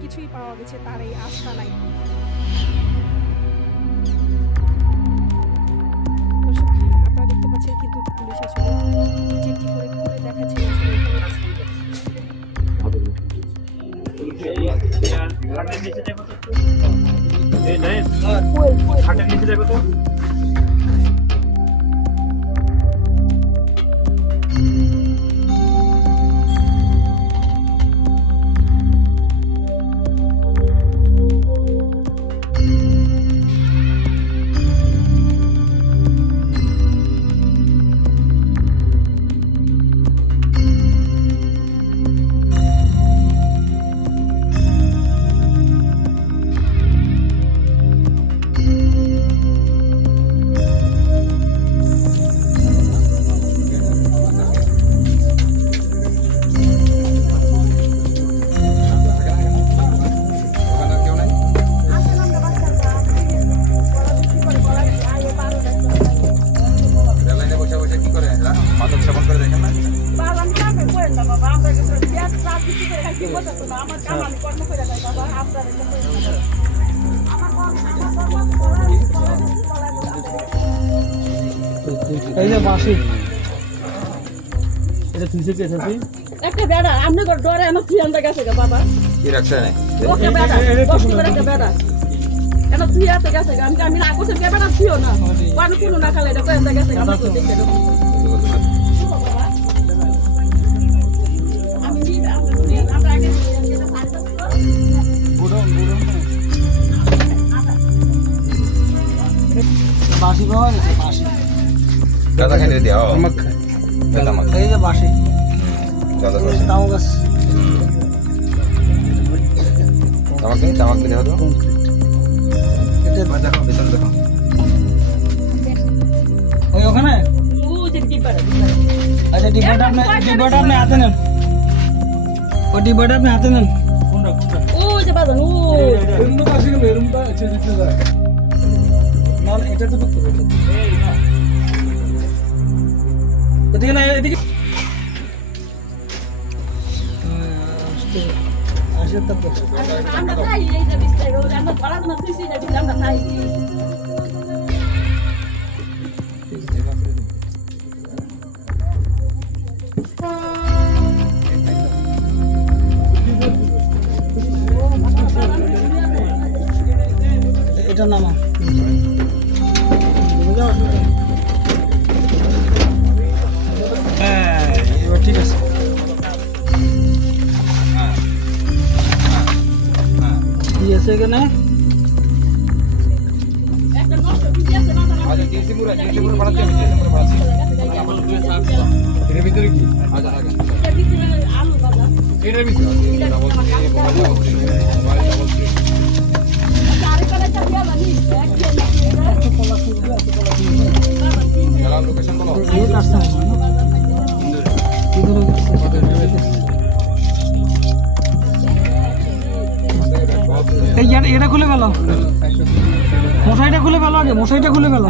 কিছুই পাওয়া গেছে তার এই আস্তানায়। দর্শক আপনারা দেখতে পাচ্ছেন কিন্তু পুলিশ আসলে চেকটি করে খুলে দেখাচ্ছে এই যে বাসি এটা তুই থেকে এসেছি একটা বেড়া আমনে গো ডরে আমার তুই আন্দা গেছে গা বাবা কি রাখছে না ওকে বেড়া কষ্ট করে একটা বেড়া কেন তুই আতে গেছে গা আমি না কোসে কে বেড়া তুইও না কোন কোন না কালে এটা আন্দা গেছে গা আমি তো দেখতে দেব আমি নি আমরা আগে বুড়ো বাসি পাওয়া গেছে বাসি গাদা খাইতে দিও আমাক গাদা মাক এই যে বাসি গাদা এই তাও গাছ তামাক দিলে হতো এটা বাজা বেতন দেখো ওই ওখানে ও যে কি পারে আচ্ছা ডিবাটা আপনি হাতে নেন ও ডিবাটা আপনি হাতে নেন ও যে বাজান ও এরুমটা পাশে গেল এরুমটা ছেড়ে দিতে যায় না এটা তো টুক করে এই না এদিকে না এদিকে আসে তো আমরা খাই এই যে বিস্তার ও আমরা বড় না তুই সিনা দিলাম না খাই এটা নামা হ্যাঁ এবার ঠিক আছে কি আছে এখানে একটা নষ্ট বিজি আছে না আজ ডিসেম্বর বাড়াতে আমি ডিসেম্বর বাড়াচ্ছি এর ভিতরে কি আজ আগে আলু বাজা এর ভিতরে ডাবল লোকেশন বলো এই এটা খুলে গেল মশাইটা খুলে গেল আগে মশাইটা খুলে গেল